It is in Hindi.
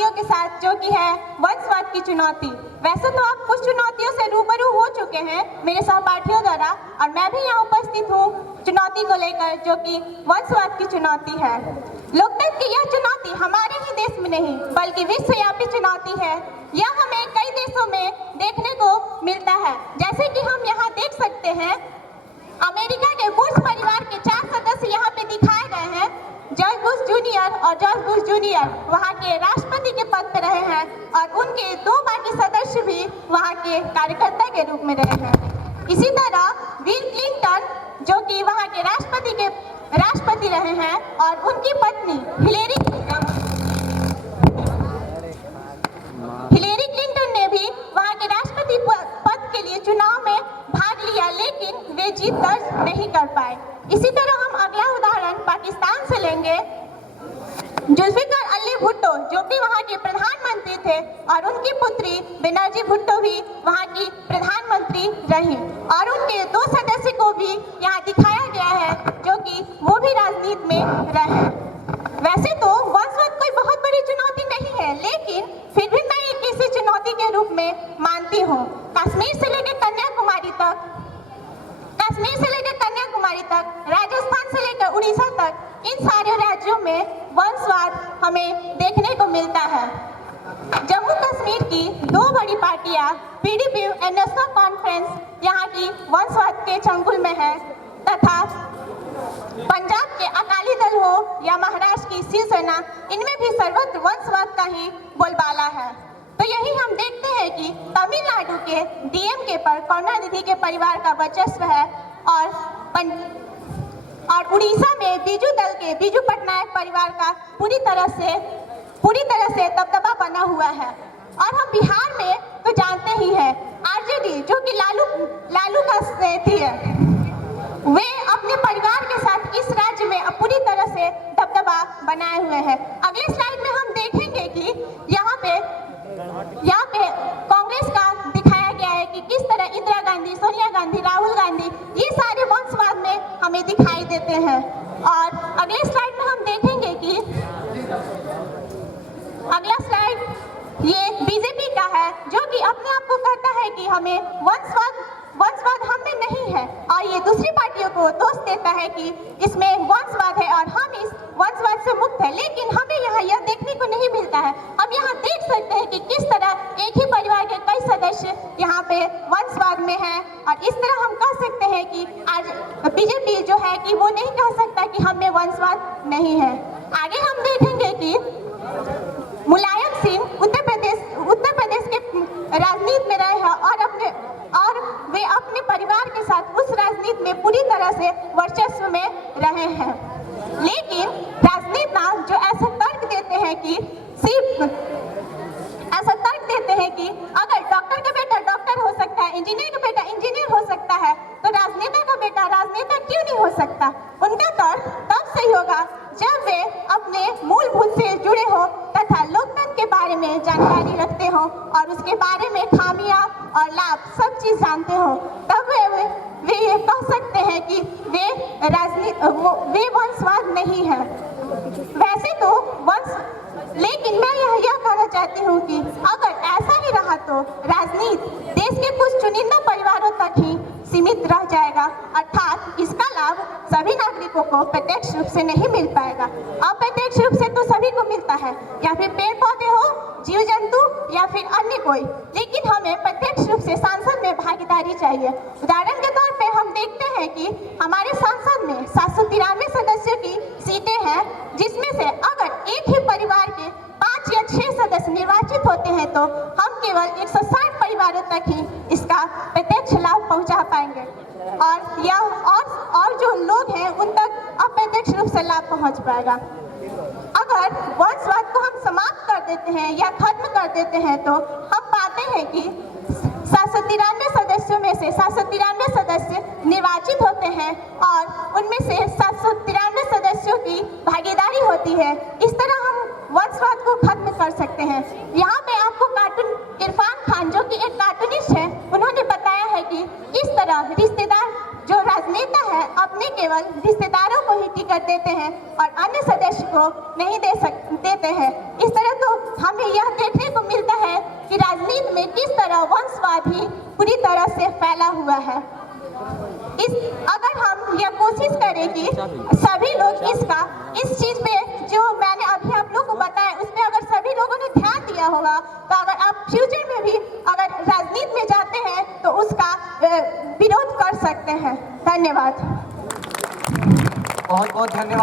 चुनौतियों के साथ, जो कि है वंशवाद की चुनौती। वैसे तो आप कुछ चुनौतियों से रूबरू हो चुके हैं मेरे सहपाठियों द्वारा, और मैं भी यहाँ उपस्थित हूँ चुनौती को लेकर, जो कि वंशवाद की चुनौती है। लोकतंत्र की यह चुनौती हमारे ही देश में नहीं बल्कि विश्वव्यापी चुनौती है। यह हमें कई देशों में देखने को मिलता है, जैसे कि हम यहाँ देख सकते हैं अमेरिका के बुश परिवार के 4 सदस्य यहाँ पे दिखाए गए हैं। जॉर्ज बुश जूनियर और जॉर्ज बुश जूनियर वहाँ के राष्ट्रपति के पद पर रहे हैं, और उनके 2 बाकी सदस्य भी वहाँ के कार्यकर्ता के रूप में रहे हैं। इसी तरह बिल क्लिंटन, जो कि वहाँ के राष्ट्रपति रहे हैं, और उनकी पत्नी हिलेरी क्लिंटन ने भी वहाँ के राष्ट्रपति पद के लिए चुनाव में भाग लिया, लेकिन वे जीत दर्ज नहीं कर पाए। इसी तरह हम अगला उदाहरण पाकिस्तान से लेंगे। जुल्फिकार अली भुट्टो, जो कि वहाँ के प्रधानमंत्री थे, और उनकी पुत्री बेनजीर भुट्टो भी वहाँ की प्रधानमंत्री रही, और उनके 2 सदस्य को भी यहाँ दिखाया गया है, जो कि वो भी राजनीति में रहे। वैसे तो वंशवाद कोई बहुत बड़ी चुनौती नहीं है, लेकिन फिर भी मैं एक ऐसी चुनौती के रूप में मानती हूँ। कश्मीर से लेकर कन्याकुमारी तक, राजस्थान से लेकर उड़ीसा तक, इन सारे राज्यों में वंशवाद हमें देखने को मिलता है। जम्मू कश्मीर की 2 बड़ी पार्टियां पीडीपी और नेशनल कॉन्फ्रेंस यहाँ की वंशवाद के चंगुल में है, तथा पंजाब के अकाली दल हो या महाराष्ट्र की शिवसेना, इनमें भी सर्वत्र वंशवाद का ही बोलबाला है। तो यही हम देखते हैं कि तमिलनाडु के डीएमके पर करुणानिधि के परिवार का वर्चस्व है, और उड़ीसा में बीजू दल के बीजू पटनायक परिवार का पूरी तरह से दबदबा बना हुआ है। और हम बिहार में तो जानते ही हैं आरजेडी, जो कि लालू का थी है, वे अपने परिवार के साथ इस राज्य में पूरी तरह से दबदबा बनाए हुए हैं। अगले स्लाइड में हम देखेंगे कि यहाँ पे कांग्रेस का दिखाया गया है कि किस तरह इंदिरा गांधी, सोनिया गांधी, राहुल गांधी, ये सारे वंशवाद में हमें दिखाई देते हैं। और अगले स्लाइड में हम देखेंगे कि अगला स्लाइड ये बीजेपी का है, जो कि अपने आप को कहता है कि हमें वंशवाद हम में नहीं है, और ये दूसरी पार्टियों को दोष देता है कि इसमें वंशवाद है और हम इस वंशवाद से मुक्त है। लेकिन हमें यहाँ यह देखने को नहीं मिलता है। हम यहाँ देख सकते हैं कि किस तरह एक ही परिवार के कई सदस्य यहाँ पे वंशवाद में हैं, और इस तरह हम कह सकते हैं कि आज बीजेपी जो है कि वो नहीं कह सकता कि हम में वंशवाद नहीं है। आगे हम देखेंगे कि मुलायम सिंह उत्तर प्रदेश के राजनीति में रहे हैं, और वे अपने परिवार के साथ उस राजनीति में पूरी तरह से वर्चस्व में रहे हैं। लेकिन राजनेता जो ऐसा तर्क देते हैं कि अगर डॉक्टर का बेटा डॉक्टर हो सकता है, इंजीनियर का बेटा इंजीनियर हो सकता है, तो राजनेता का बेटा राजनेता क्यों नहीं हो सकता? उनका तर्क तब सही होगा जब वे अपने मूलभूत से जुड़े हो तथा लोकतंत्र के बारे में जानकारी रखते हो, और उसके बारे में खामियां और लाभ सब चीज जानते हो। तब वे ये कह सकते हैं कि वे वंशवाद नहीं है। वैसे तो लेकिन मैं यह कहना चाहती हूँ कि अगर ऐसा ही रहा तो राजनीति देश के कुछ चुनिंदा परिवारों तक ही सीमित रह जाएगा, अर्थात इसका लाभ सभी नागरिकों को प्रत्यक्ष रूप से नहीं मिल पाएगा। अप्रत्यक्ष रूप से तो सभी को मिलता है, या फिर पेड़ पौधे हो, जीव जंतु, या फिर अन्य कोई, लेकिन हमें प्रत्यक्ष रूप से संसद में भागीदारी चाहिए। उदाहरण के तौर पे हम देखते हैं कि हमारे संसद में 793 सदस्यों की सीटें हैं, जिसमें से अगर एक ही परिवार के 5 या 6 सदस्य निर्वाचित होते हैं तो हम केवल 160 परिवारों तक ही इसका प्रत्यक्ष लाभ पहुंचा पाएंगे, और जो लोग हैं उन तक अप्रत्यक्ष रूप से लाभ पहुंच पाएगा। अगर वंशवाद को हम समाप्त कर देते हैं या खत्म कर देते हैं तो हम पाते हैं कि 793 सदस्यों में से 793 सदस्य निर्वाचित होते हैं, और उनमें से 793 सदस्यों की भागीदारी होती है। इस तरह हम वंशवाद को खत्म कर सकते हैं। यहाँ पे आपको कार्टून इरफान खान, जो कि एक कार्टूनिस्ट है, उन्होंने बताया है कि किस तरह रिश्तेदार जो राजनेता है अपने केवल रिश्तेदारों को ही टिकट देते हैं और अन्य सदस्य को नहीं देते हैं। इस तरह तो हमें यह देखने को मिलता है कि राजनीति में किस तरह वंशवाद ही पूरी तरह से फैला हुआ है। अगर हम यह कोशिश करें कि सभी लोग इस चीज पे जो मैंने अभी आप लोग को बताया उस पर अगर सभी लोगों ने ध्यान दिया होगा तो अगर आप फ्यूचर में भी अगर राजनीति में जाते हैं तो उसका विरोध कर सकते हैं। धन्यवाद। बहुत बहुत धन्यवाद।